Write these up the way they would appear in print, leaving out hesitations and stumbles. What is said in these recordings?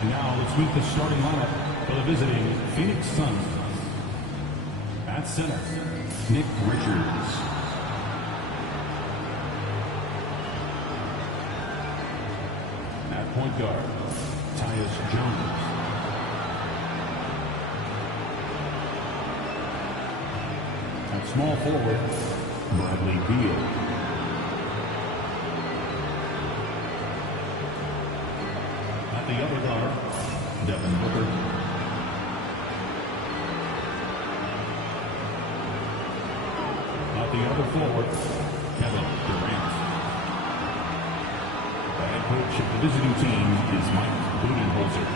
And now let's meet the starting lineup for the visiting Phoenix Suns. At center, Nick Richards. At point guard, Tyus Jones. At small forward, Bradley Beal. At the other guard, Devin Booker. At the other forward, Kevin Durant. The head coach of the visiting team is Mike Budenholzer.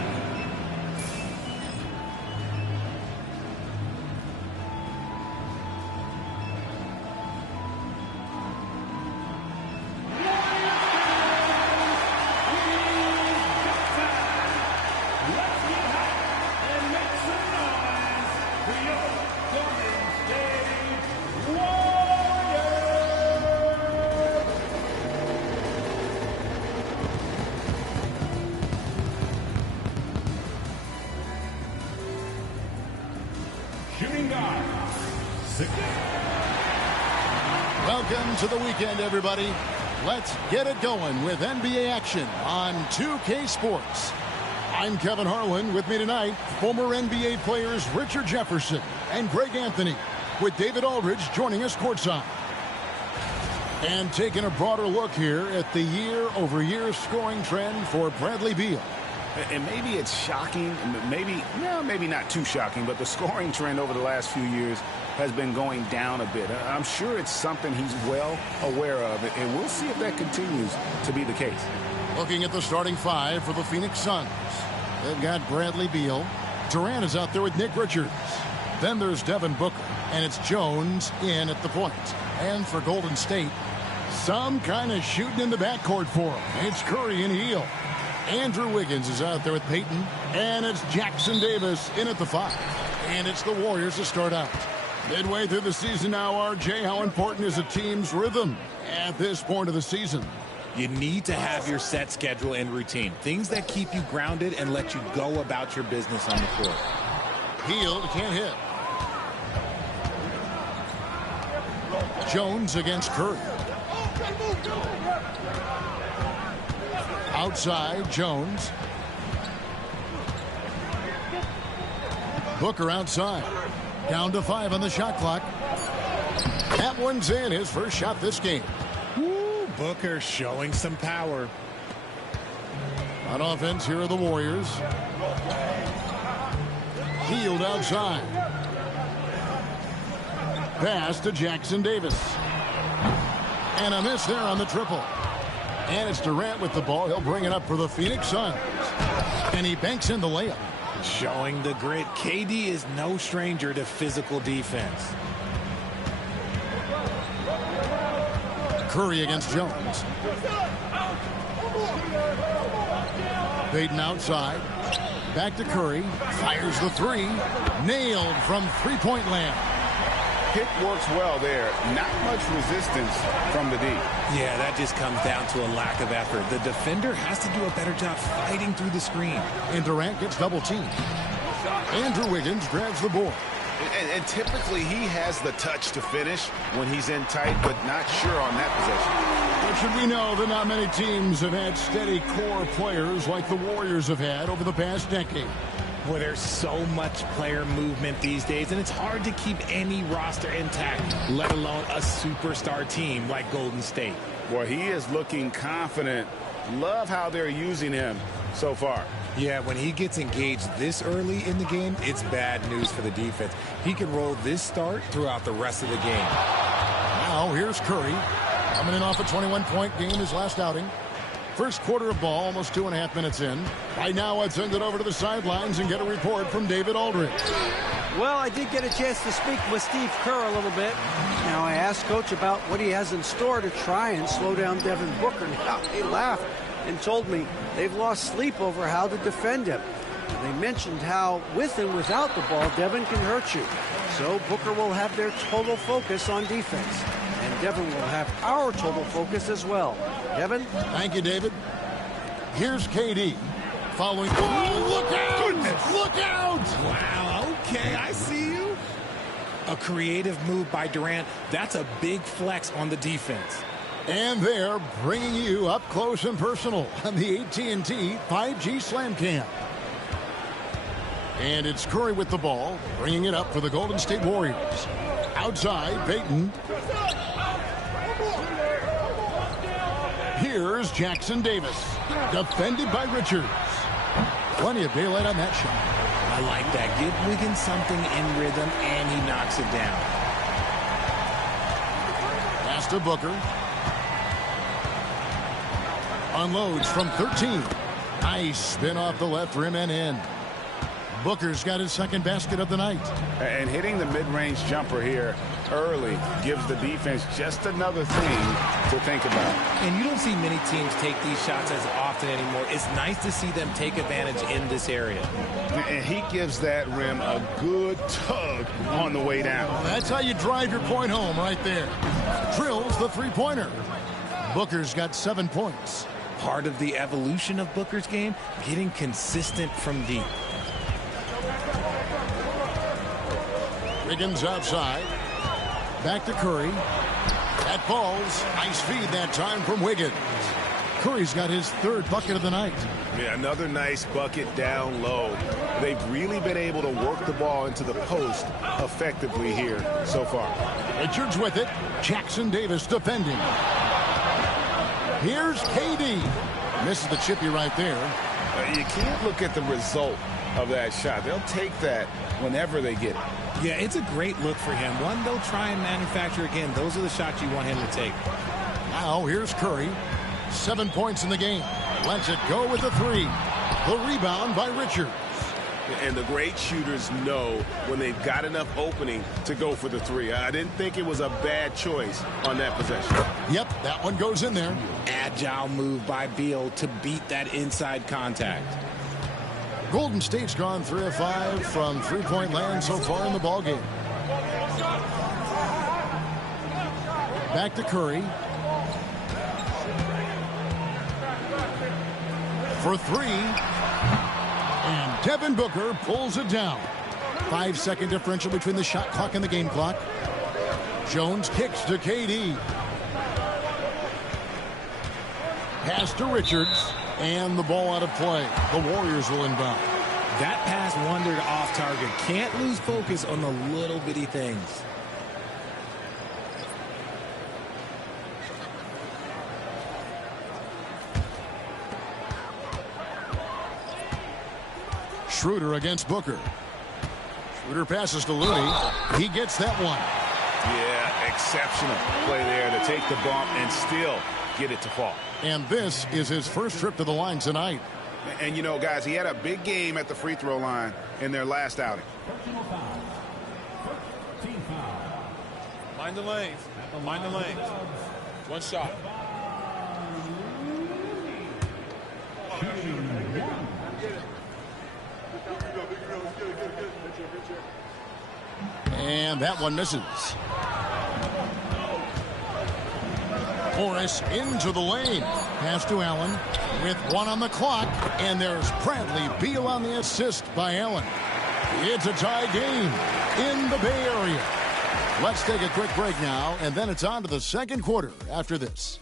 Shooting guard, 6. Welcome to the weekend, everybody. Let's get it going with NBA action on 2K Sports. I'm Kevin Harlan. With me tonight, former NBA players Richard Jefferson and Greg Anthony, with David Aldridge joining us courtside. And taking a broader look here at the year-over-year scoring trend for Bradley Beal. And maybe it's shocking, maybe not too shocking, but the scoring trend over the last few years has been going down a bit. I'm sure it's something he's well aware of, and we'll see if that continues to be the case. Looking at the starting five for the Phoenix Suns, they've got Bradley Beal. Durant is out there with Nick Richards. Then there's Devin Booker, and it's Jones in at the point. And for Golden State, some kind of shooting in the backcourt for him. It's Curry and Hield. Andrew Wiggins is out there with Payton, and it's Jackson Davis in at the 5. And it's the Warriors to start out. Midway through the season now, RJ, how important is a team's rhythm at this point of the season? You need to have your set schedule and routine. Things that keep you grounded and let you go about your business on the court. Hield can't hit. Jones against Curry. Outside, Jones. Booker outside. Down to 5 on the shot clock. That one's in, his first shot this game. Woo, Booker showing some power. On offense, here are the Warriors. Hield outside. Pass to Jackson Davis. And a miss there on the triple. And it's Durant with the ball. He'll bring it up for the Phoenix Suns. And he banks in the layup. Showing the grit. KD is no stranger to physical defense. Curry against Jones. Payton outside. Back to Curry. Fires the 3. Nailed from three-point land. Pick works well there. Not much resistance from the D. Yeah, that just comes down to a lack of effort. The defender has to do a better job fighting through the screen. And Durant gets double-teamed. Andrew Wiggins grabs the board. And typically he has the touch to finish when he's in tight, but not sure on that possession. But should we know that not many teams have had steady core players like the Warriors have had over the past decade? Boy, there's so much player movement these days, and it's hard to keep any roster intact, let alone a superstar team like Golden State. Boy, he is looking confident. Love how they're using him so far. Yeah, when he gets engaged this early in the game, it's bad news for the defense. He can roll this start throughout the rest of the game. Now, here's Curry. Coming in off a 21-point game his last outing. First quarter of ball, almost 2.5 minutes in. Right now, let's send it over to the sidelines and get a report from David Aldridge. Well, I did get a chance to speak with Steve Kerr a little bit. Now, I asked Coach about what he has in store to try and slow down Devin Booker. Now, he laughed and told me they've lost sleep over how to defend him. They mentioned how, with and without the ball, Devin can hurt you. So Booker will have their total focus on defense. And Devin will have our total focus as well. Devin? Thank you, David. Here's KD. Following. Oh, look out! Goodness. Look out! Wow, okay, I see you. A creative move by Durant. That's a big flex on the defense. And they're bringing you up close and personal on the AT&T 5G Slam Cam. And it's Curry with the ball, bringing it up for the Golden State Warriors. Outside, Payton. Here's Jackson Davis, defended by Richards. Plenty of daylight on that shot. I like that. Give Wiggins something in rhythm, and he knocks it down. Pass to Booker. Unloads from 13. Nice spin off the left rim and in. Booker's got his second basket of the night. And hitting the mid-range jumper here early gives the defense just another thing to think about. And you don't see many teams take these shots as often anymore. It's nice to see them take advantage in this area. And he gives that rim a good tug on the way down. Well, that's how you drive your point home right there. Drills the three-pointer. Booker's got 7 points. Part of the evolution of Booker's game, getting consistent from deep. Wiggins outside. Back to Curry. That falls. Nice feed that time from Wiggins. Curry's got his third bucket of the night. Yeah, another nice bucket down low. They've really been able to work the ball into the post effectively here so far. Richards with it. Jackson Davis defending. Here's KD. Misses the chippy right there. You can't look at the result of that shot. They'll take that whenever they get it. Yeah, it's a great look for him. One they'll try and manufacture again. Those are the shots you want him to take. Now here's Curry. 7 points in the game. Lets it go with the three. The rebound by Richards. And the great shooters know when they've got enough opening to go for the three. I didn't think it was a bad choice on that possession. Yep, that one goes in there. Agile move by Beal to beat that inside contact. Golden State's gone 3 of 5 from three-point land so far in the ballgame. Back to Curry. For three. And Devin Booker pulls it down. 5-second differential between the shot clock and the game clock. Jones kicks to KD. Pass to Richards. And the ball out of play. The Warriors will inbound. That pass wandered off target. Can't lose focus on the little bitty things. Schroeder against Booker. Schroeder passes to Looney. He gets that one. Yeah, exceptional play there to take the bump and still get it to fall. And this is his first trip to the line tonight. And, you know, guys, he had a big game at the free throw line in their last outing. Mind the lanes. Mind the lanes. One shot. And that one misses. Morris into the lane. Pass to Allen with 1 on the clock. And there's Bradley Beal on the assist by Allen. It's a tie game in the Bay Area. Let's take a quick break now, and then it's on to the second quarter after this.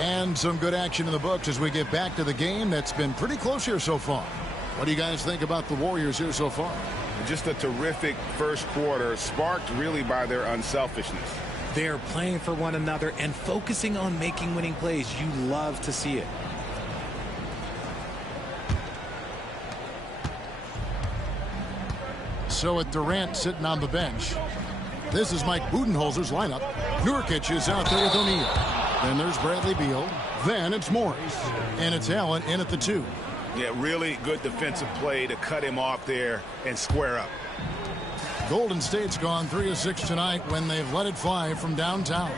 And some good action in the books as we get back to the game that's been pretty close here so far. What do you guys think about the Warriors here so far? Just a terrific first quarter, sparked really by their unselfishness. They're playing for one another and focusing on making winning plays. You love to see it. So with Durant sitting on the bench, this is Mike Budenholzer's lineup. Nurkic is out there with O'Neal. Then there's Bradley Beal. Then it's Morris. And it's Allen in at the 2. Yeah, really good defensive play to cut him off there and square up. Golden State's gone 3 of 6 tonight when they've let it fly from downtown.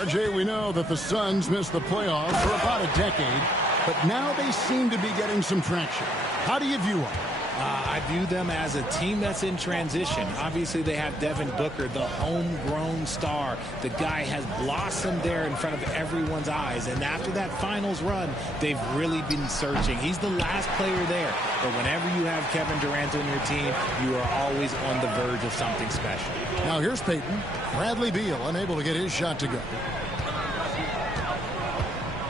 RJ, we know that the Suns missed the playoffs for about a decade, but now they seem to be getting some traction. How do you view them? I view them as a team that's in transition. Obviously, they have Devin Booker, the homegrown star. The guy has blossomed there in front of everyone's eyes. And after that finals run, they've really been searching. He's the last player there. But whenever you have Kevin Durant on your team, you are always on the verge of something special. Now here's Peyton. Bradley Beal unable to get his shot to go.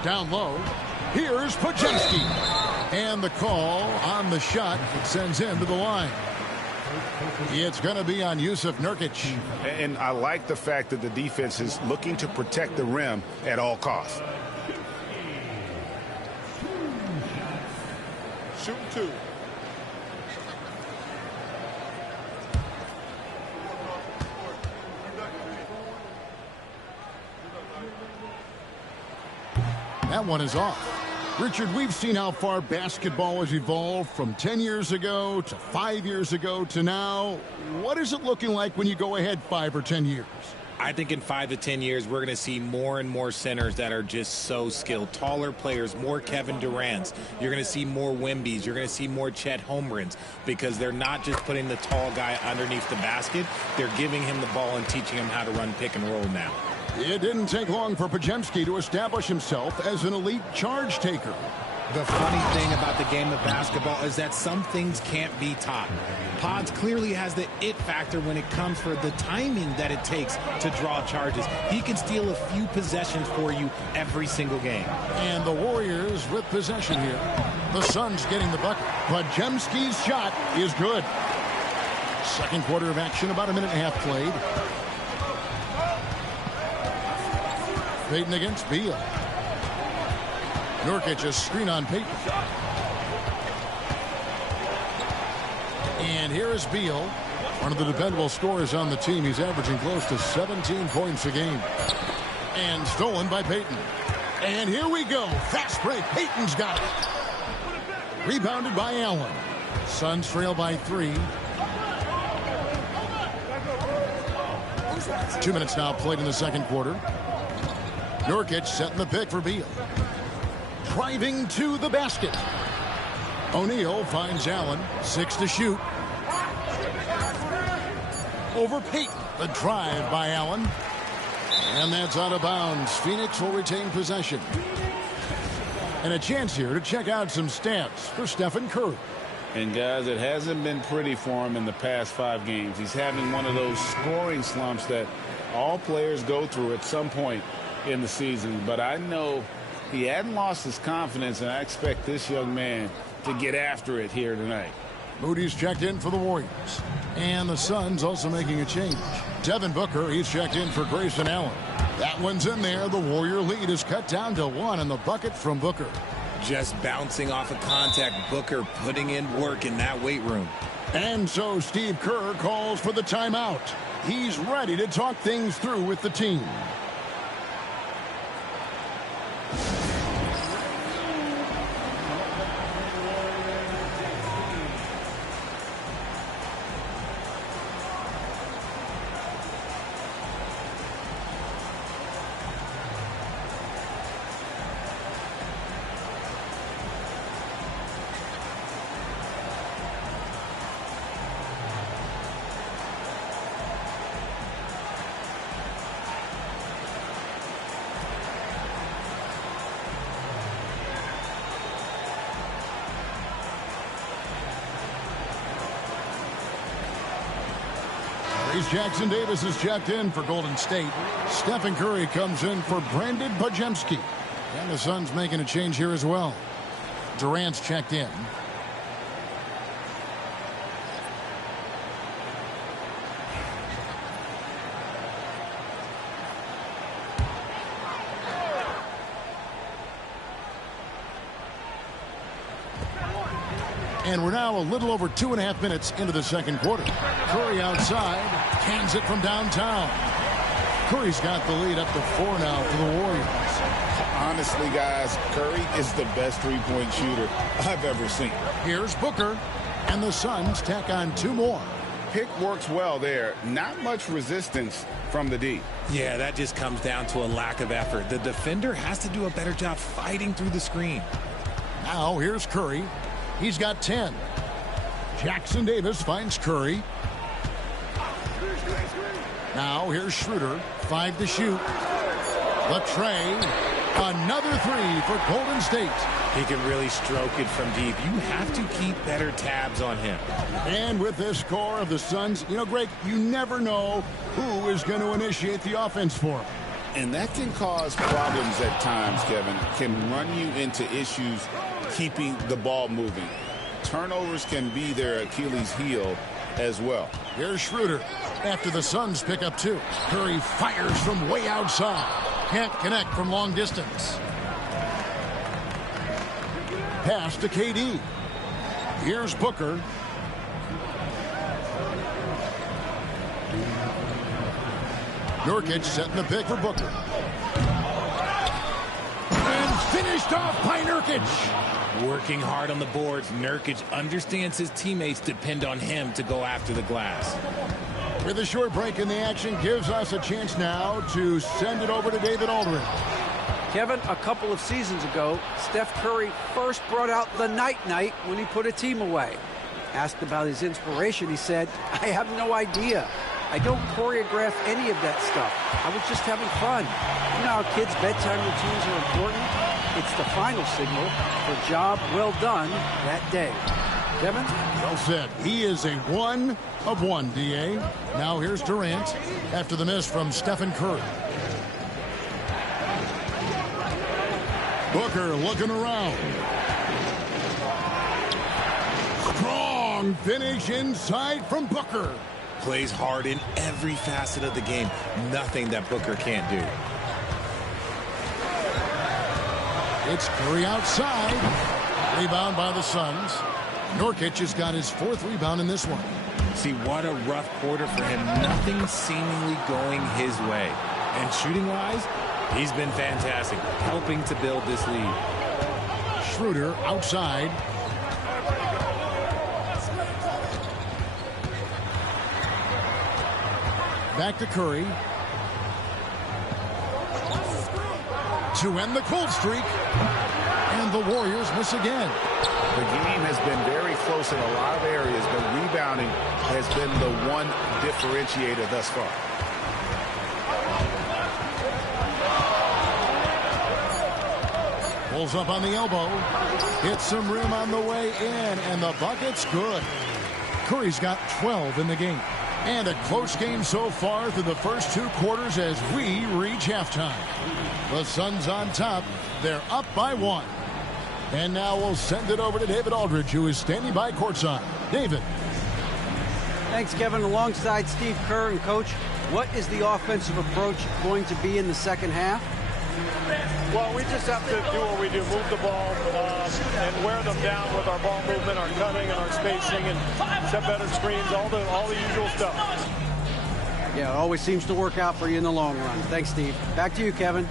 Down low. Here's Podziemski. And the call on the shot sends him to the line. It's going to be on Jusuf Nurkic. And I like the fact that the defense is looking to protect the rim at all costs. Shoot two. That one is off. Richard, we've seen how far basketball has evolved from 10 years ago to 5 years ago to now. What is it looking like when you go ahead 5 or 10 years? I think in 5 to 10 years, we're going to see more and more centers that are just so skilled. Taller players, more Kevin Durant's. You're going to see more Wembys. You're going to see more Chet Holmgrens because they're not just putting the tall guy underneath the basket. They're giving him the ball and teaching him how to run pick and roll now. It didn't take long for Podziemski to establish himself as an elite charge taker. The funny thing about the game of basketball is that some things can't be taught. Pods clearly has the it factor when it comes for the timing that it takes to draw charges. He can steal a few possessions for you every single game. And the Warriors with possession here. The Suns getting the bucket. Podziemski's shot is good. Second quarter of action, about a minute and a half played. Peyton against Beal. Nurkic a screen on Peyton. And here is Beal, one of the dependable scorers on the team. He's averaging close to 17 points a game. And stolen by Peyton. And here we go. Fast break. Peyton's got it. Rebounded by Allen. Suns trail by 3. 2 minutes now played in the second quarter. Nurkic setting the pick for Beal. Driving to the basket. O'Neal finds Allen. 6 to shoot. Over Peyton. The drive by Allen. And that's out of bounds. Phoenix will retain possession. And a chance here to check out some stats for Stephen Curry. And guys, it hasn't been pretty for him in the past 5 games. He's having one of those scoring slumps that all players go through at some point in the season. But I know he hadn't lost his confidence, and I expect this young man to get after it here tonight. Moody's checked in for the Warriors. And the Suns also making a change. Devin Booker, he's checked in for Grayson Allen. That one's in there. The Warrior lead is cut down to 1 in the bucket from Booker. Just bouncing off of contact, Booker putting in work in that weight room. And so Steve Kerr calls for the timeout. He's ready to talk things through with the team. Jackson Davis is checked in for Golden State. Stephen Curry comes in for Brandon Podziemski. And the Suns making a change here as well. Durant's checked in. And we're now a little over 2.5 minutes into the second quarter. Curry outside, cans it from downtown. Curry's got the lead up to 4 now for the Warriors. Honestly, guys, Curry is the best three-point shooter I've ever seen. Here's Booker, and the Suns tack on 2 more. Pick works well there. Not much resistance from the D. Yeah, that just comes down to a lack of effort. The defender has to do a better job fighting through the screen. Now here's Curry. He's got 10. Jackson Davis finds Curry. Now here's Schroeder. 5 to shoot. Latre. Another 3 for Golden State. He can really stroke it from deep. You have to keep better tabs on him. And with this score of the Suns, Greg, you never know who is going to initiate the offense for him. And that can cause problems at times, Kevin. Can run you into issues keeping the ball moving. Turnovers can be their Achilles heel as well. Here's Schroeder after the Suns pick up 2. Curry fires from way outside. Can't connect from long distance. Pass to KD. Here's Booker. Nurkic setting the pick for Booker. And finished off by Nurkic. Working hard on the boards, Nurkic understands his teammates depend on him to go after the glass. With a short break in the action, gives us a chance now to send it over to David Aldridge. Kevin, a couple of seasons ago, Steph Curry first brought out the night-night when he put a team away. Asked about his inspiration, he said, "I have no idea. I don't choreograph any of that stuff. I was just having fun." You know how kids' bedtime routines are important? It's the final signal for job well done that day. Kevin? Well said. He is a 1 of 1, D.A. Now here's Durant after the miss from Stephen Curry. Booker looking around. Strong finish inside from Booker. Plays hard in every facet of the game. Nothing that Booker can't do. It's Curry outside. Rebound by the Suns. Nurkic has got his 4th rebound in this one. See, what a rough quarter for him. Nothing seemingly going his way. And shooting-wise, he's been fantastic, helping to build this lead. Schroeder outside. Back to Curry. To end the cold streak. And the Warriors miss again. The game has been very close in a lot of areas, but rebounding has been the one differentiator thus far. Pulls up on the elbow. Hits some rim on the way in, and the bucket's good. Curry's got 12 in the game. And a close game so far through the first 2 quarters as we reach halftime. The Suns on top. They're up by 1. And now we'll send it over to David Aldridge, who is standing by courtside. David. Thanks, Kevin. Alongside Steve Kerr and Coach, what is the offensive approach going to be in the second half? Well, we just have to do what we do, move the ball and wear them down with our ball movement, our cutting, and our spacing, and set better screens, all the usual stuff. Yeah, it always seems to work out for you in the long run. Thanks, Steve. Back to you, Kevin.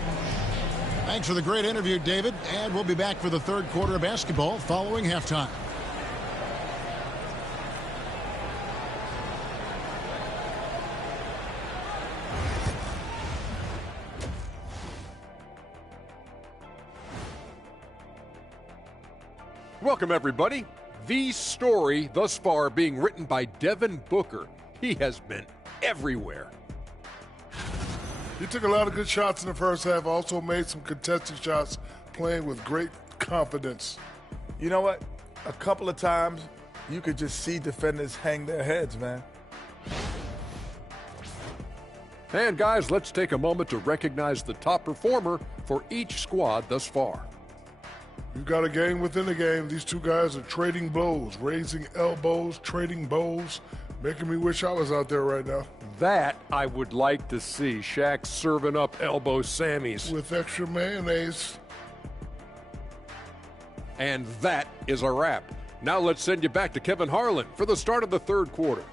Thanks for the great interview, David. And we'll be back for the 3rd quarter of basketball following halftime. Welcome, everybody. The story thus far being written by Devin Booker. He has been everywhere. He took a lot of good shots in the first half, also made some contested shots, playing with great confidence. You know what? A couple of times, you could just see defenders hang their heads, man. And guys, let's take a moment to recognize the top performer for each squad thus far. You've got a game within a game. These two guys are trading blows, raising elbows, trading bows, making me wish I was out there right now. That I would like to see. Shaq serving up elbow Sammys. With extra mayonnaise. And that is a wrap. Now let's send you back to Kevin Harlan for the start of the 3rd quarter.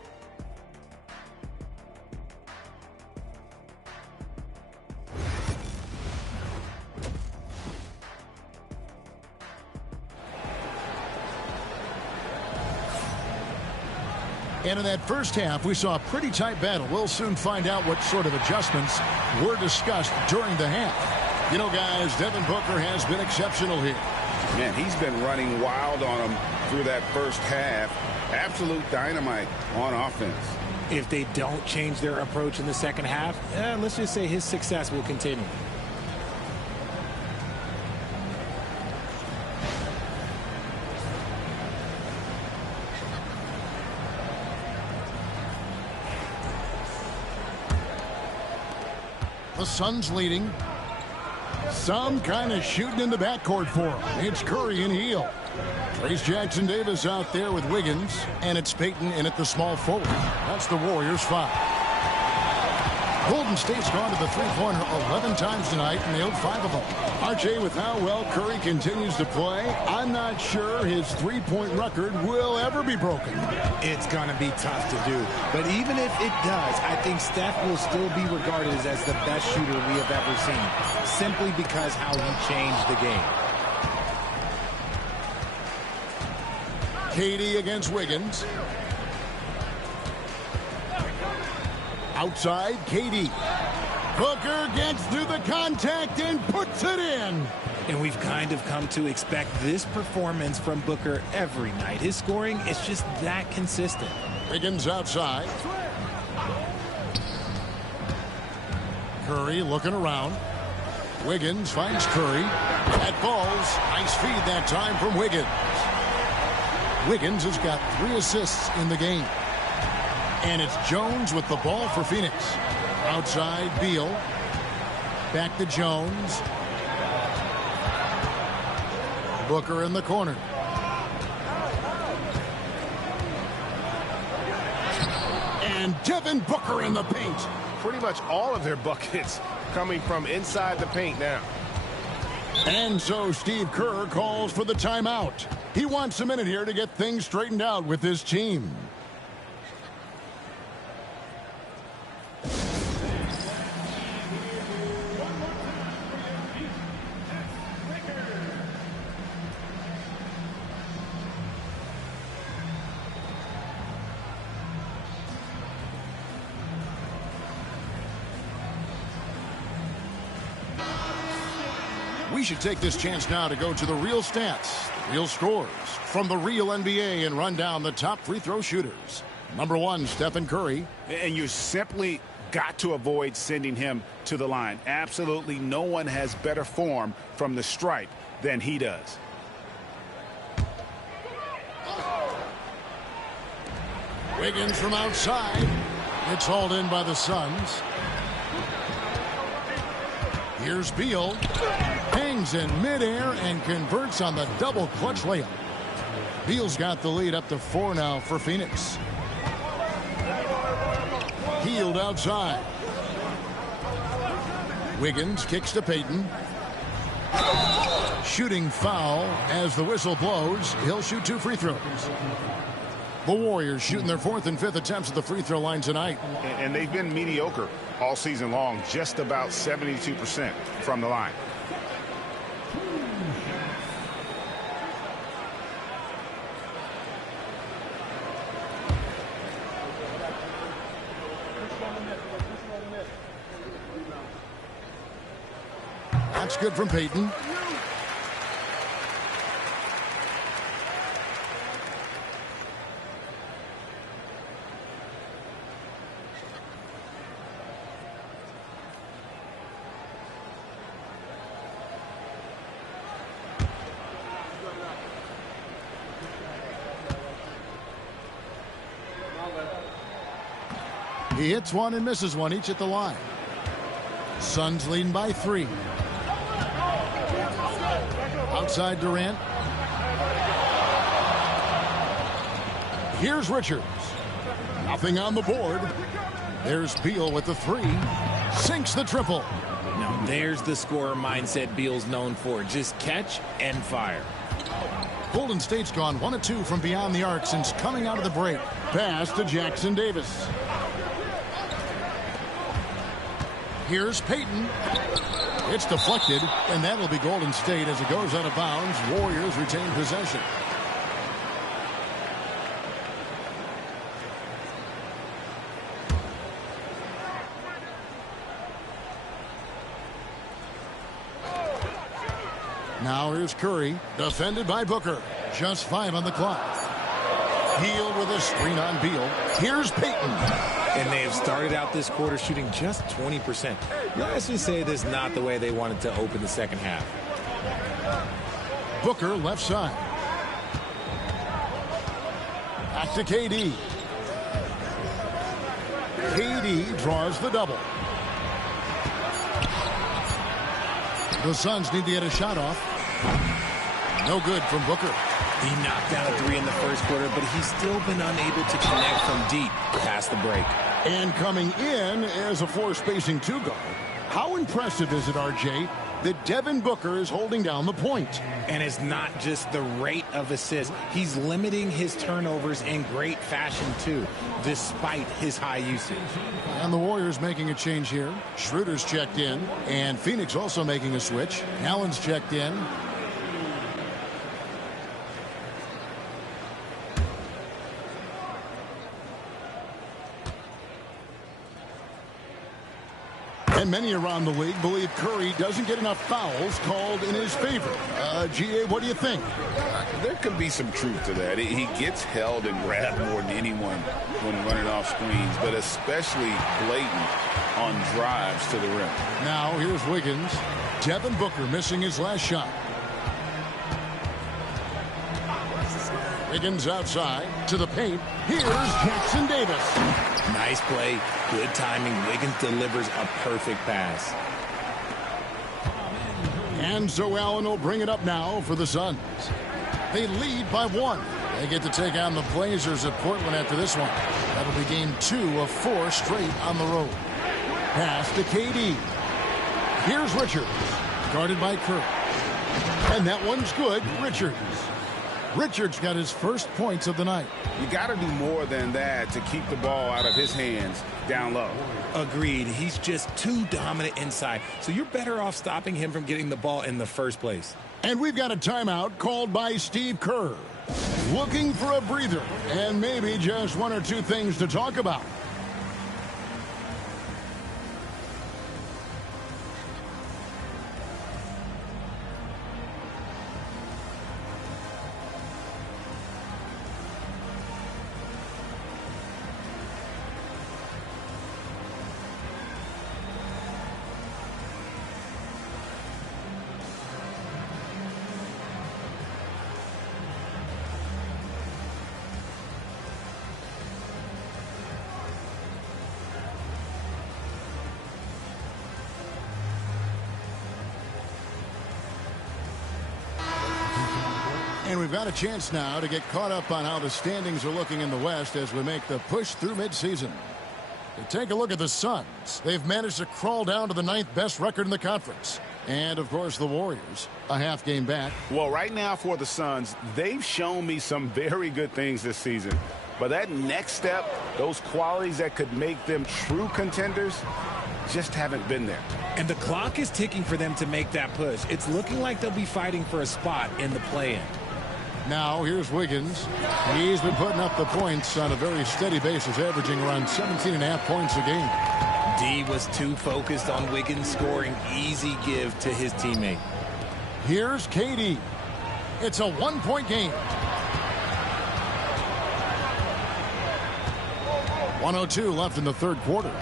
And in that first half, we saw a pretty tight battle. We'll soon find out what sort of adjustments were discussed during the half. You know, guys, Devin Booker has been exceptional here. Man, he's been running wild on him through that first half. Absolute dynamite on offense. If they don't change their approach in the second half, let's just say his success will continue. The Suns leading. Some kind of shooting in the backcourt for him. It's Curry and Heel. Trace Jackson-Davis out there with Wiggins. And it's Payton in at the small forward. That's the Warriors' foul. Golden State's gone to the three-pointer 11 times tonight and nailed 5 of them. RJ, with how well Curry continues to play, I'm not sure his three-point record will ever be broken. It's going to be tough to do. But even if it does, I think Steph will still be regarded as the best shooter we have ever seen, simply because how he changed the game. KD against Wiggins. Outside, KD. Booker gets through the contact and puts it in. And we've kind of come to expect this performance from Booker every night. His scoring is just that consistent. Wiggins outside. Curry looking around. Wiggins finds Curry. That falls. Nice feed that time from Wiggins. Wiggins has got 3 assists in the game. And it's Jones with the ball for Phoenix. Outside, Beal. Back to Jones. Booker in the corner. And Devin Booker in the paint. Pretty much all of their buckets coming from inside the paint now. And so Steve Kerr calls for the timeout. He wants a minute here to get things straightened out with his team. We should take this chance now to go to the real stats, the real scores from the real NBA and run down the top free throw shooters. Number 1, Stephen Curry. And you simply got to avoid sending him to the line. Absolutely no one has better form from the stripe than he does. Wiggins from outside. It's hauled in by the Suns. Here's Beal. Hangs in midair and converts on the double clutch layup. Beal's got the lead up to 4 now for Phoenix. Healed outside. Wiggins kicks to Payton. Shooting foul as the whistle blows. He'll shoot 2 free throws. The Warriors shooting their 4th and 5th attempts at the free throw line tonight. And they've been mediocre all season long, just about 72% from the line. That's good from Payton. He hits one and misses one, each at the line. Suns leading by 3. Outside Durant. Here's Richards. Nothing on the board. There's Beal with the 3. Sinks the triple. Now there's the scorer mindset Beal's known for. Just catch and fire. Golden State's gone 1 of 2 from beyond the arc since coming out of the break. Pass to Jackson-Davis. Here's Payton. It's deflected, and that'll be Golden State as it goes out of bounds. Warriors retain possession. Now here's Curry, defended by Booker. Just 5 on the clock. Beal with a screen on Beal. Here's Payton. And they have started out this quarter shooting just 20%. Let's just say this is not the way they wanted to open the second half. Booker left side. Back to KD. KD draws the double. The Suns need to get a shot off. No good from Booker. He knocked down a 3 in the first quarter, but he's still been unable to connect from deep past the break. And coming in as a floor spacing 2 guard. How impressive is it, RJ, that Devin Booker is holding down the point? And it's not just the rate of assists. He's limiting his turnovers in great fashion, too, despite his high usage. And the Warriors making a change here. Schroeder's checked in, and Phoenix also making a switch. Allen's checked in. And many around the league believe Curry doesn't get enough fouls called in his favor. GA, what do you think? There could be some truth to that. He gets held and grabbed more than anyone when running off screens, but especially blatant on drives to the rim. Now here's Wiggins. Devin Booker missing his last shot. Wiggins outside to the paint. Here's Jackson Davis. Nice play, good timing. Wiggins delivers a perfect pass. And so Allen will bring it up now for the Suns. They lead by 1. They get to take on the Blazers at Portland after this one. That'll be game 2 of 4 straight on the road. Pass to KD. Here's Richards, guarded by Curry. And that one's good. Richards got his first points of the night. You got to do more than that to keep the ball out of his hands down low. Agreed. He's just too dominant inside. So you're better off stopping him from getting the ball in the first place. And we've got a timeout called by Steve Kerr. Looking for a breather and maybe just 1 or 2 things to talk about. And we've got a chance now to get caught up on how the standings are looking in the West as we make the push through midseason. To take a look at the Suns, they've managed to crawl down to the 9th best record in the conference. And, of course, the Warriors, a half game back. Well, right now for the Suns, they've shown me some very good things this season. But that next step, those qualities that could make them true contenders, just haven't been there. And the clock is ticking for them to make that push. It's looking like they'll be fighting for a spot in the play-in. Now here's Wiggins. He's been putting up the points on a very steady basis, averaging around 17.5 points a game. D was too focused on Wiggins scoring. Easy give to his teammate. Here's KD. It's a 1-point game. 1:02 left in the third quarter.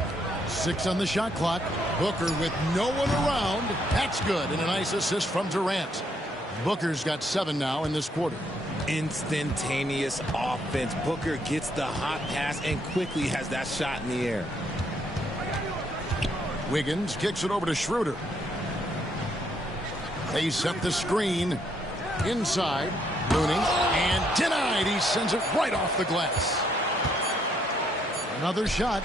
6 on the shot clock. Booker with no one around. That's good. And a nice assist from Durant. Booker's got 7 now in this quarter. Instantaneous offense. Booker gets the hot pass and quickly has that shot in the air. Wiggins kicks it over to Schroeder. They set the screen inside. Looney, and denied. He sends it right off the glass. Another shot.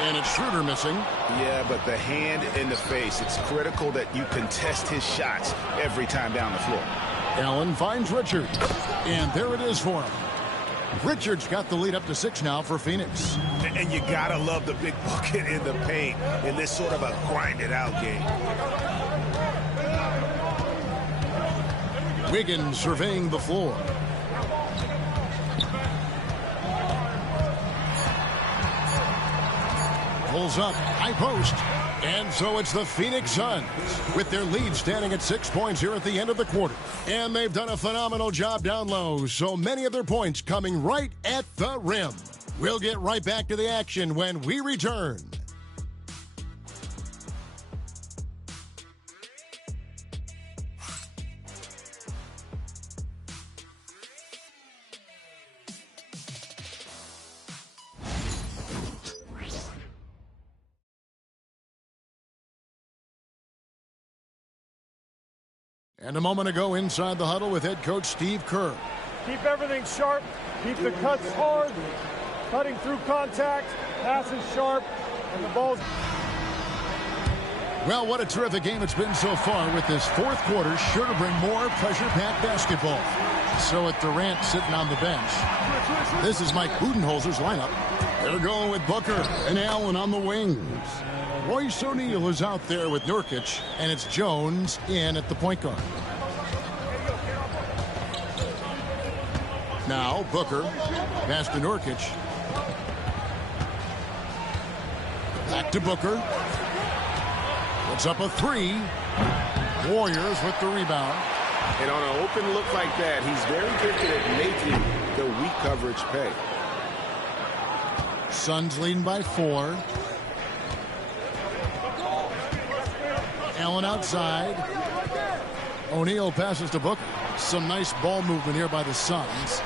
And it's Schroeder missing. Yeah, but the hand in the face. It's critical that you contest his shots every time down the floor. Allen finds Richards. And there it is for him. Richards got the lead up to 6 now for Phoenix. And you gotta love the big bucket in the paint in this sort of a grinded-out game. Wiggins surveying the floor. Pulls up, high post, And so it's the Phoenix Suns with their lead standing at 6 points here at the end of the quarter. And they've done a phenomenal job down low, so many of their points coming right at the rim. We'll get right back to the action when we return. And a moment ago inside the huddle with head coach Steve Kerr. Keep everything sharp. Keep the cuts hard. Cutting through contact. Passes sharp. And the ball's... Well, what a terrific game it's been so far with this fourth quarter. Sure to bring more pressure-packed basketball. So with Durant sitting on the bench, this is Mike Budenholzer's lineup. They're going with Booker and Allen on the wings. Royce O'Neal is out there with Nurkic, and it's Jones in at the point guard. Now Booker, pass to Nurkic. Back to Booker. Puts up a three. Warriors with the rebound. And on an open look like that, he's very gifted at making the weak coverage pay. Suns leading by 4. Allen outside. O'Neal passes to Booker. Some nice ball movement here by the Suns.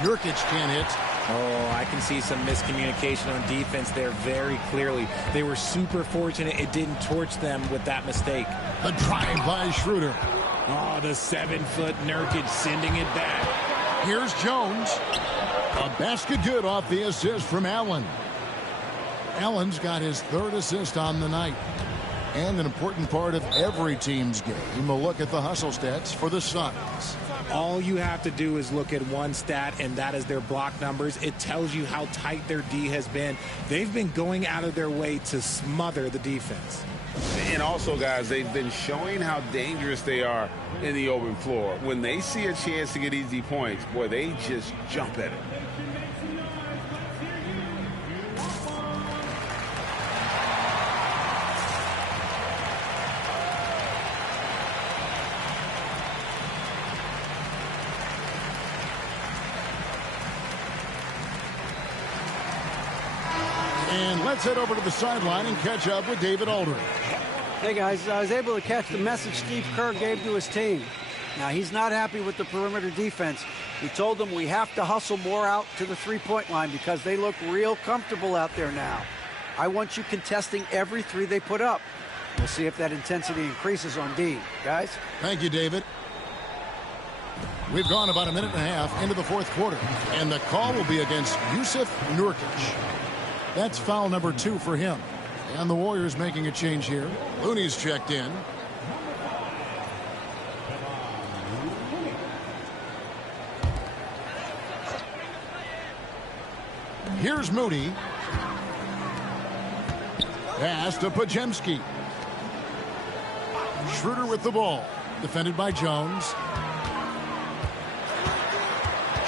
Nurkic can't hit. Oh, I can see some miscommunication on defense there very clearly. They were super fortunate it didn't torch them with that mistake. The drive by Schroeder. Oh, the 7-foot Nurkic sending it back. Here's Jones. A basket good off the assist from Allen. Allen's got his 3rd assist on the night. And an important part of every team's game, a look at the hustle stats for the Suns. All you have to do is look at one stat, and that is their block numbers. It tells you how tight their D has been. They've been going out of their way to smother the defense. And also, guys, they've been showing how dangerous they are in the open floor. When they see a chance to get easy points, boy, they just jump at it. And let's head over to the sideline and catch up with David Aldridge. Hey, guys, I was able to catch the message Steve Kerr gave to his team. Now, he's not happy with the perimeter defense. He told them we have to hustle more out to the three-point line because they look real comfortable out there now. I want you contesting every three they put up. We'll see if that intensity increases on D. Guys? Thank you, David. We've gone about a minute and a half into the fourth quarter, and the call will be against Yusuf Nurkic. That's foul number 2 for him. And the Warriors making a change here. Looney's checked in. Here's Moody. Pass to Podziemski. Schroeder with the ball. Defended by Jones.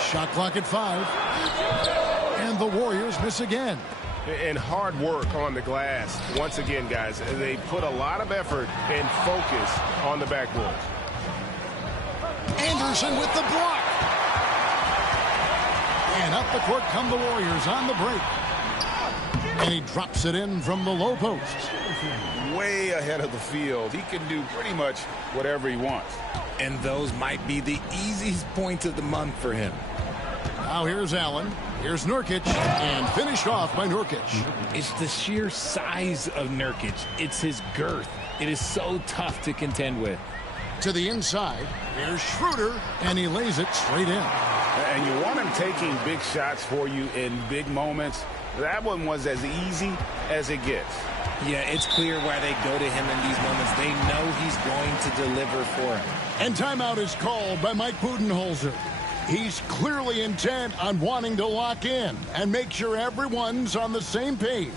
Shot clock at 5. And the Warriors miss again. And hard work on the glass. Once again, guys, they put a lot of effort and focus on the backboard. Anderson with the block. And up the court come the Warriors on the break. And he drops it in from the low post. Way ahead of the field. He can do pretty much whatever he wants. And those might be the easiest points of the month for him. Now here's Allen. Here's Nurkic, and finished off by Nurkic. It's the sheer size of Nurkic. It's his girth. It is so tough to contend with. To the inside, here's Schroeder, and he lays it straight in. And you want him taking big shots for you in big moments. That one was as easy as it gets. Yeah, it's clear why they go to him in these moments. They know he's going to deliver for him. And timeout is called by Mike Budenholzer. He's clearly intent on wanting to lock in and make sure everyone's on the same page.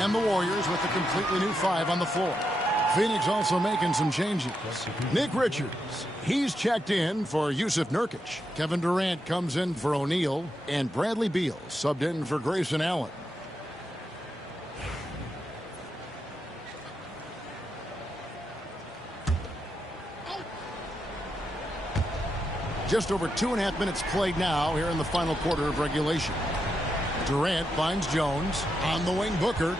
And the Warriors with a completely new 5 on the floor. Phoenix also making some changes. Nick Richards, he's checked in for Yusuf Nurkic. Kevin Durant comes in for O'Neal, and Bradley Beal subbed in for Grayson Allen. Just over 2.5 minutes played now here in the final quarter of regulation. Durant finds Jones. On the wing, Booker.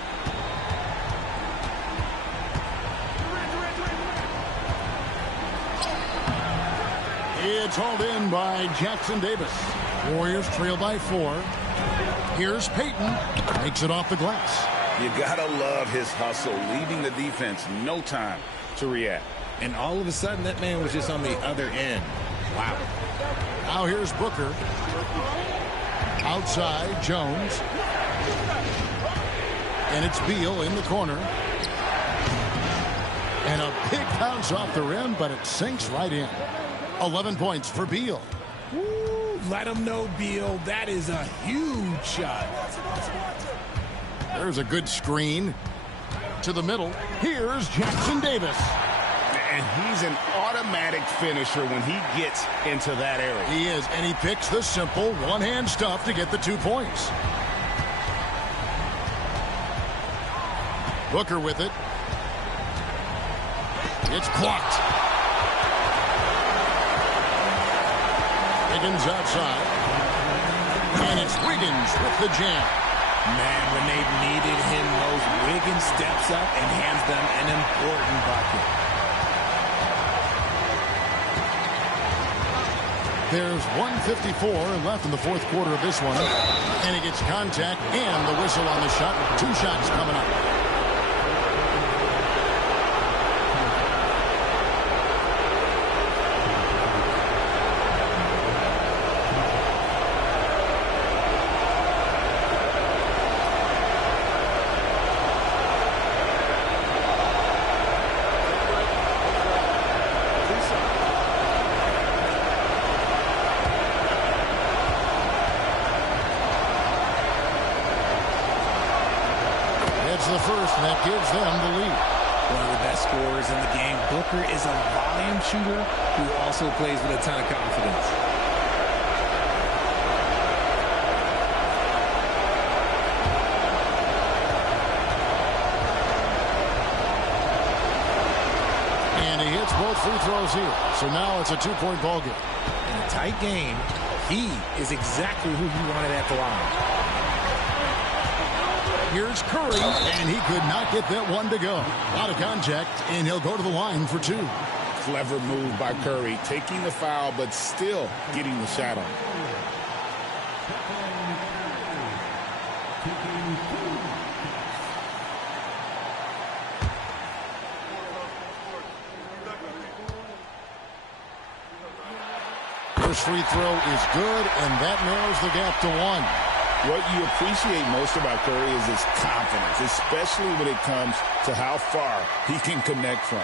It's hauled in by Jackson Davis. Warriors trail by 4. Here's Payton. Makes it off the glass. You gotta love his hustle, leaving the defense no time to react. And all of a sudden, that man was just on the other end. Wow. Now here's Booker. Outside, Jones. And it's Beal in the corner. And a big bounce off the rim, but it sinks right in. 11 points for Beal. Woo, let him know, Beal. That is a huge shot. There's a good screen. To the middle. Here's Jackson Davis. And he's an automatic finisher when he gets into that area. He is, and he picks the simple one-hand stuff to get the 2 points. Booker with it. It's clocked. Wiggins outside. And it's Wiggins with the jam. Man, when they needed him most, Wiggins steps up and hands them an important bucket. There's 1:54 left in the fourth quarter of this one. And he gets contact and the whistle on the shot. 2 shots coming up. The first, and that gives them the lead. One of the best scorers in the game. Booker is a volume shooter who also plays with a ton of confidence. And he hits both free throws here. So now it's a 2-point ball game. In a tight game, he is exactly who he wanted at the line. Here's Curry, and he could not get that one to go. Out of contact, and he'll go to the line for 2. Clever move by Curry, taking the foul, but still getting the shot on. First free throw is good, and that narrows the gap to 1. What you appreciate most about Curry is his confidence, especially when it comes to how far he can connect from.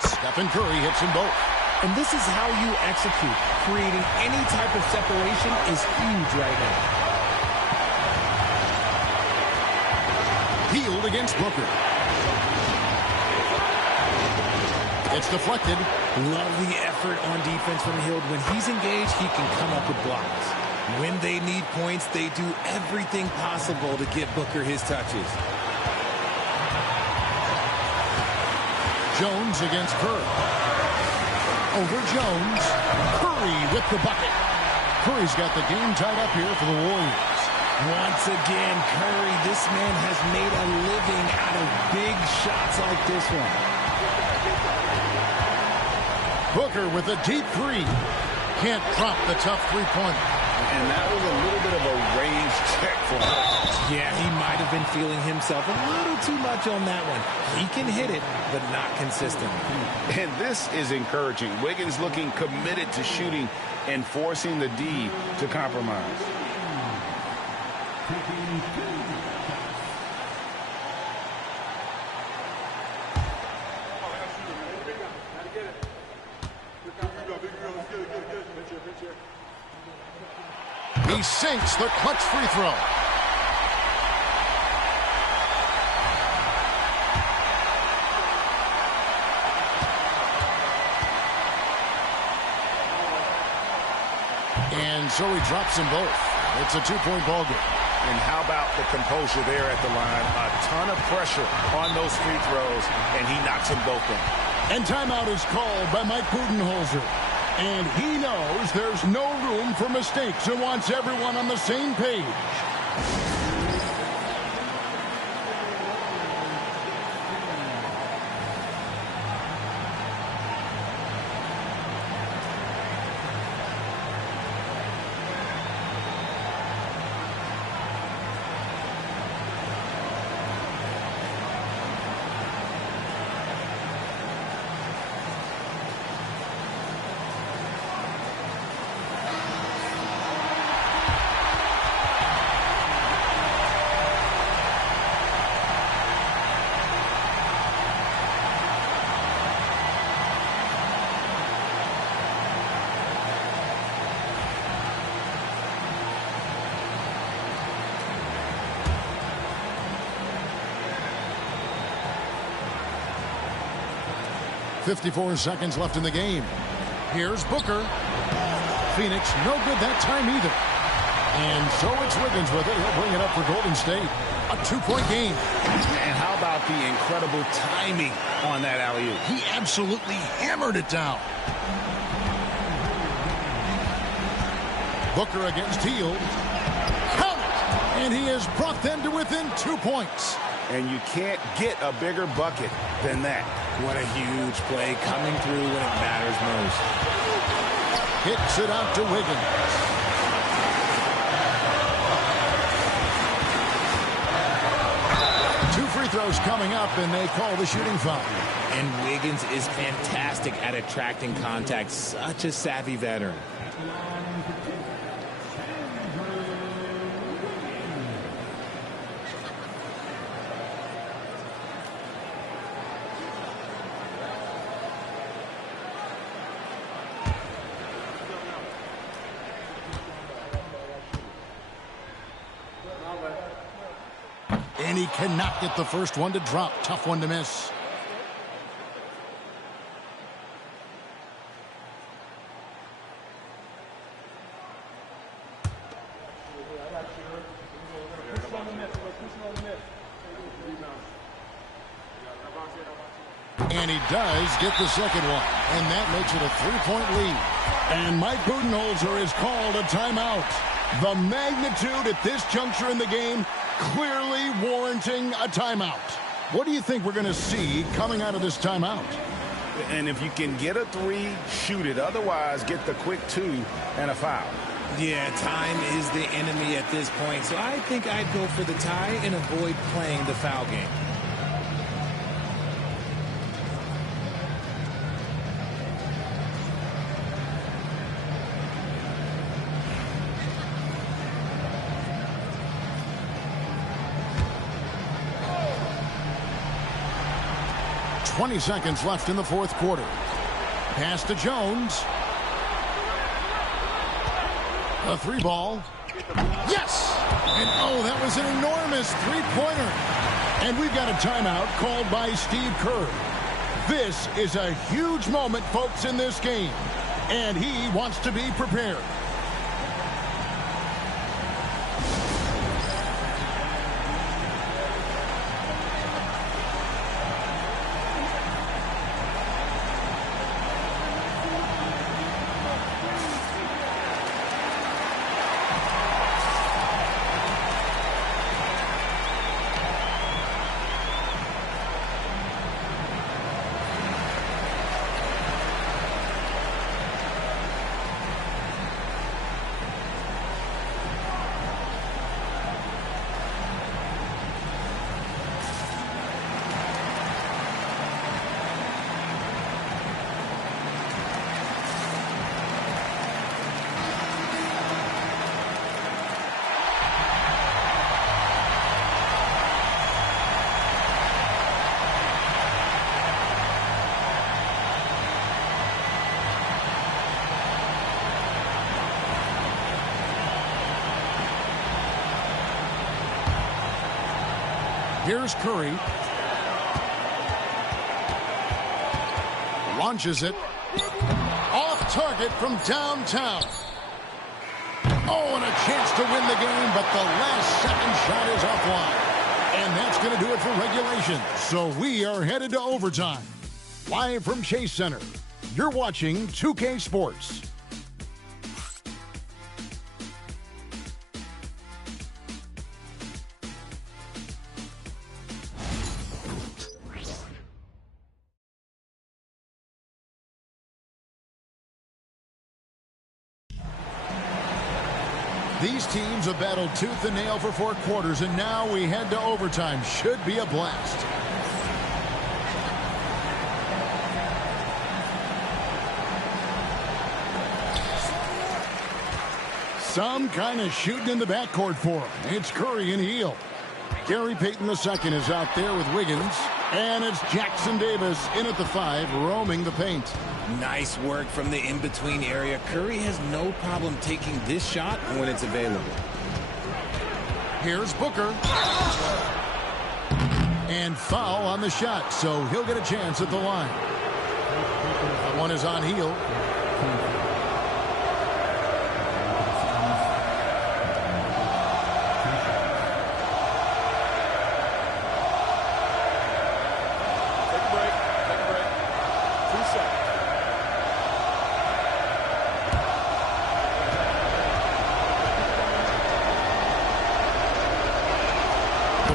Stephen Curry hits them both. And this is how you execute. Creating any type of separation is huge right now. Healed against Booker. It's deflected. Love the effort on defense from Hield. When he's engaged, he can come up with blocks. When they need points, they do everything possible to get Booker his touches. Jones against Curry. Over Jones. Curry with the bucket. Curry's got the game tied up here for the Warriors. Once again, Curry, this man has made a living out of big shots like this one. Booker with a deep 3. Can't drop the tough three-pointer. And that was a little bit of a range check for him. Yeah, he might have been feeling himself a little too much on that one. He can hit it, but not consistently. And this is encouraging. Wiggins looking committed to shooting and forcing the D to compromise. He sinks the clutch free throw. And so he drops them both. It's a 2-point ball game. And how about the composure there at the line? A ton of pressure on those free throws, and he knocks them both in. And timeout is called by Mike Budenholzer. And he knows there's no room for mistakes and wants everyone on the same page. .54 seconds left in the game. Here's Booker. Phoenix, no good that time either. And so it's Wiggins with it. He'll bring it up for Golden State. A 2-point game. And how about the incredible timing on that alley-oop? He absolutely hammered it down. Booker against Hield. Count it! And he has brought them to within 2 points. And you can't get a bigger bucket than that. What a huge play coming through when it matters most. Hits it out to Wiggins. Two free throws coming up, and they call the shooting foul. And Wiggins is fantastic at attracting contact. Such a savvy veteran. And he cannot get the first one to drop. Tough one to miss. And he does get the second one. And that makes it a 3-point lead. And Mike Budenholzer has called a timeout. The magnitude at this juncture in the game clearly warranting a timeout. What do you think we're going to see coming out of this timeout? And if you can get a three, shoot it. Otherwise, get the quick two and a foul. Yeah, time is the enemy at this point. So I think I'd go for the tie and avoid playing the foul game. .20 seconds left in the fourth quarter. Pass to Jones. A three ball. Yes! And oh, that was an enormous three-pointer. And we've got a timeout called by Steve Kerr. This is a huge moment, folks, in this game. And he wants to be prepared. Here's Curry. Launches it. Off target from downtown. Oh, and a chance to win the game, but the last second shot is offline. And that's going to do it for regulation. So we are headed to overtime. Live from Chase Center, you're watching 2K Sports. These teams have battled tooth and nail for 4 quarters, and now we head to overtime. Should be a blast. Some kind of shooting in the backcourt for him. It's Curry and Heel. Gary Payton II is out there with Wiggins. And it's Jackson Davis in at the 5, roaming the paint. Nice work from the in-between area. Curry has no problem taking this shot when it's available. Here's Booker. And foul on the shot, so he'll get a chance at the line. That one is on Heel.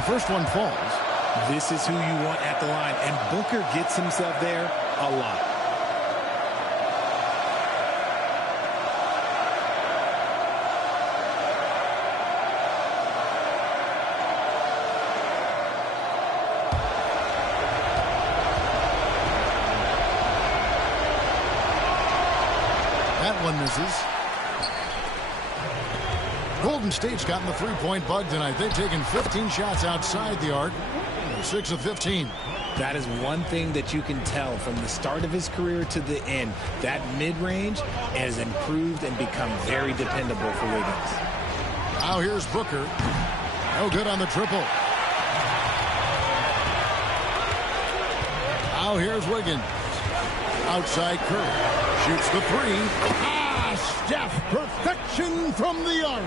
First one falls. This is who you want at the line, and Booker gets himself there a lot. That one misses. Golden State's gotten the three-point bug tonight. They've taken 15 shots outside the arc. They're 6 of 15. That is one thing that you can tell from the start of his career to the end. That mid-range has improved and become very dependable for Wiggins. Now here's Booker. No good on the triple. Now here's Wiggins. Outside Curry. Shoots the 3. Steph, perfection from the arc.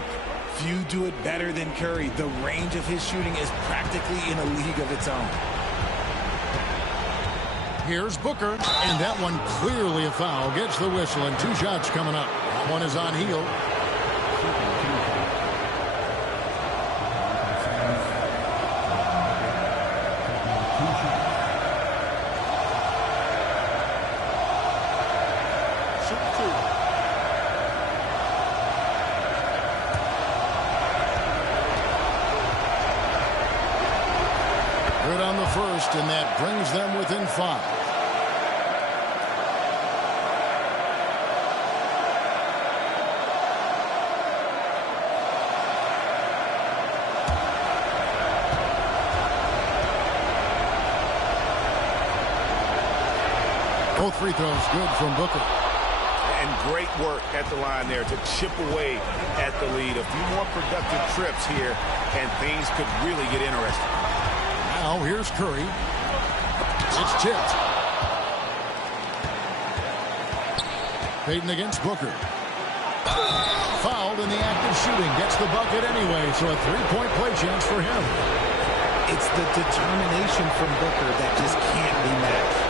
Few do it better than Curry. The range of his shooting is practically in a league of its own. Here's Booker, and that one clearly a foul. Gets the whistle, and 2 shots coming up. One is on Heel. And that brings them within 5. Both free throws good from Booker. And great work at the line there to chip away at the lead. A few more productive trips here, and things could really get interesting. Now here's Curry. It's tipped. Payton against Booker. Fouled in the act of shooting. Gets the bucket anyway, so a 3-point play chance for him. It's the determination from Booker that just can't be matched.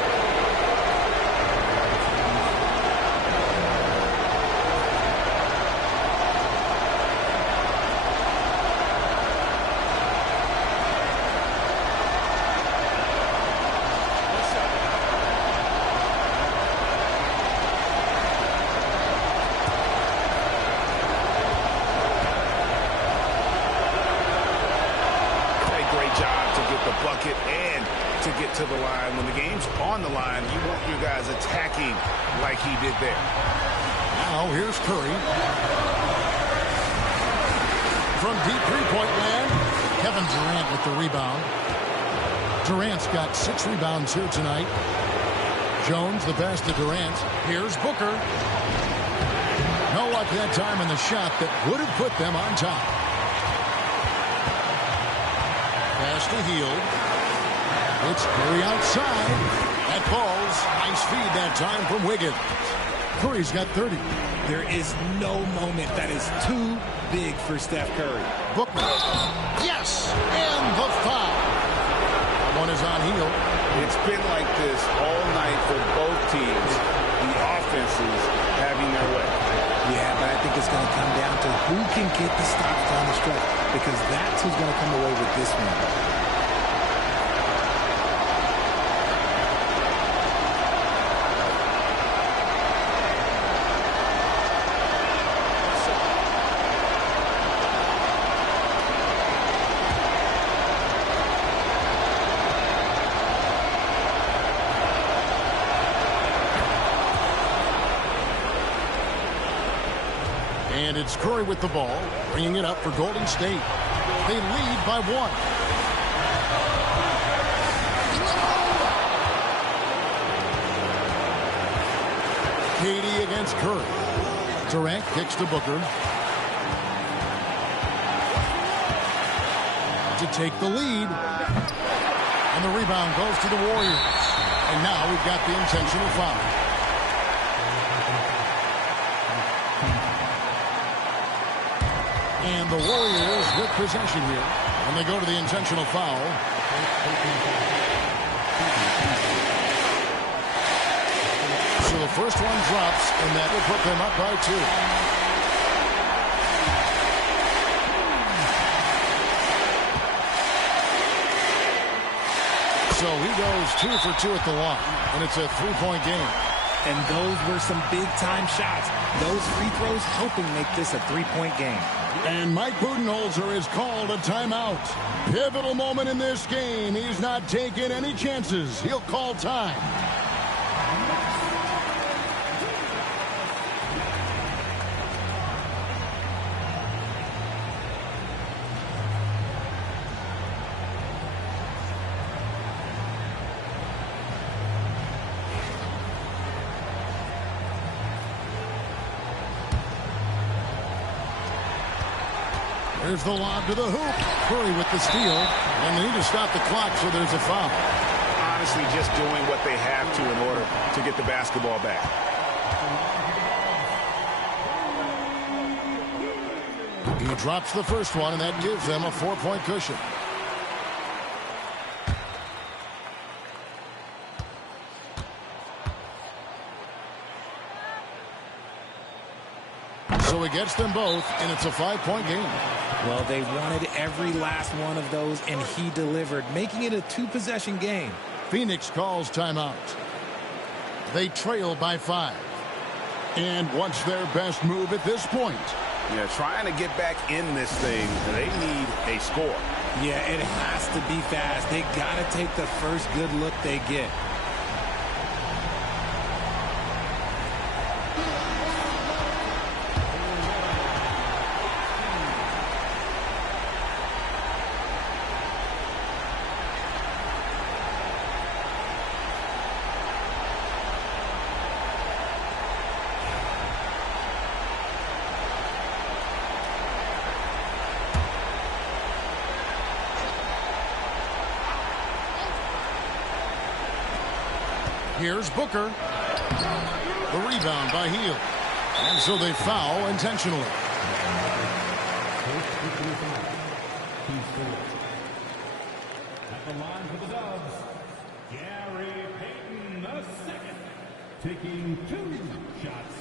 To the line. When the game's on the line, you want your guys attacking like he did there. Now here's Curry. From deep three-point land, Kevin Durant with the rebound. Durant's got 6 rebounds here tonight. Jones the pass to Durant. Here's Booker. No luck that time in the shot that would have put them on top. Pass to Hield. It's Curry outside. That falls. Nice feed that time from Wiggins. Curry's got 30. There is no moment that is too big for Steph Curry. Booker. Yes! And the foul. That one is on Hield. It's been like this all night for both teams. The offenses having their way. Yeah, but I think it's going to come down to who can get the stops down the stretch, because that's who's going to come away with this one. And it's Curry with the ball, bringing it up for Golden State. They lead by 1. KD against Curry. Durant kicks to Booker. To take the lead. And the rebound goes to the Warriors. And now we've got the intentional foul. And the Warriors with possession here. And they go to the intentional foul. So the first one drops, and that will put them up by 2. So he goes 2 for 2 at the line, and it's a 3-point game. And those were some big-time shots. Those free throws helping make this a 3-point game. And Mike Budenholzer has called a timeout. Pivotal moment in this game. He's not taking any chances. He'll call time. There's the lob to the hoop. Curry with the steal. And they need to stop the clock, so there's a foul. Honestly, just doing what they have to in order to get the basketball back. He drops the first one, and that gives them a 4-point cushion. So he gets them both, and it's a 5-point game. Well, they wanted every last one of those, and he delivered, making it a 2-possession game. Phoenix calls timeout. They trail by 5. And what's their best move at this point? Yeah, trying to get back in this thing, they need a score. Yeah, it has to be fast. They got to take the first good look they get. Here's Booker. The rebound by Hield. And so they foul intentionally. At the line for the Dubs, Gary Payton II, taking 2 shots.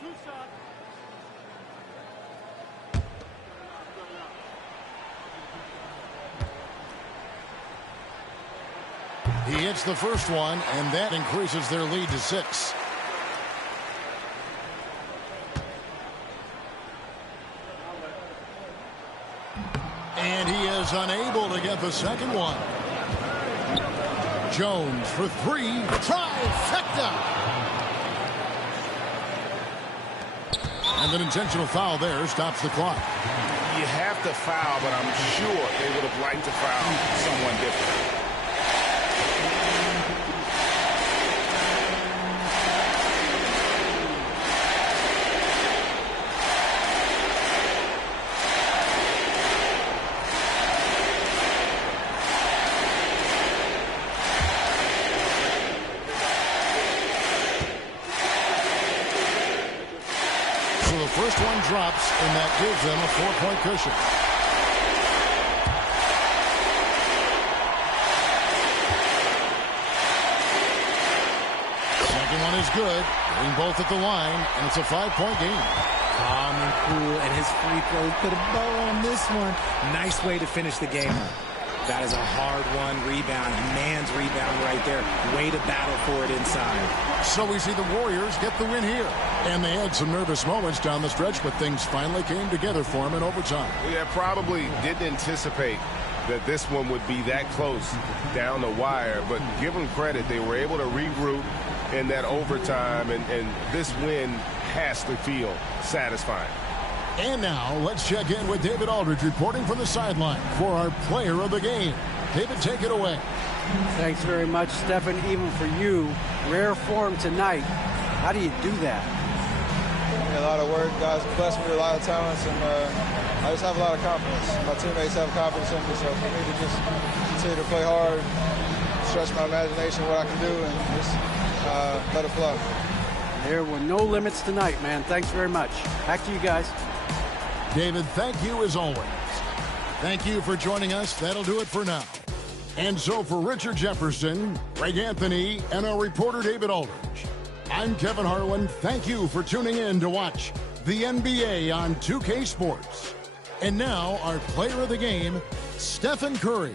2 shots. He hits the first one, and that increases their lead to 6. And he is unable to get the second one. Jones for 3. Trifecta! And an intentional foul there stops the clock. You have to foul, but I'm sure they would have liked to foul someone different. and that gives them a 4-point cushion. Second one is good. Getting both at the line, and it's a 5-point game. Calm and cool, and his free throw put a bow on this one. Nice way to finish the game. That is a hard-won rebound, a man's rebound right there. Way to battle for it inside. So we see the Warriors get the win here. And they had some nervous moments down the stretch, but things finally came together for them in overtime. Yeah, probably didn't anticipate that this one would be that close down the wire, but give them credit. They were able to regroup in that overtime, and this win has to feel satisfying. And now let's check in with David Aldridge reporting from the sideline for our player of the game. David, take it away. Thanks very much, Stephen. Even for you, rare form tonight. How do you do that? A lot of work. Guys blessed me with a lot of talents, and I just have a lot of confidence. My teammates have confidence in me, so for me to just continue to play hard, stretch my imagination, what I can do, and just let it flow. There were no limits tonight, man. Thanks very much. Back to you guys. David, thank you as always. Thank you for joining us. That'll do it for now. And so for Richard Jefferson, Greg Anthony, and our reporter David Aldridge, I'm Kevin Harlan. Thank you for tuning in to watch the NBA on 2K Sports. And now our player of the game, Stephen Curry.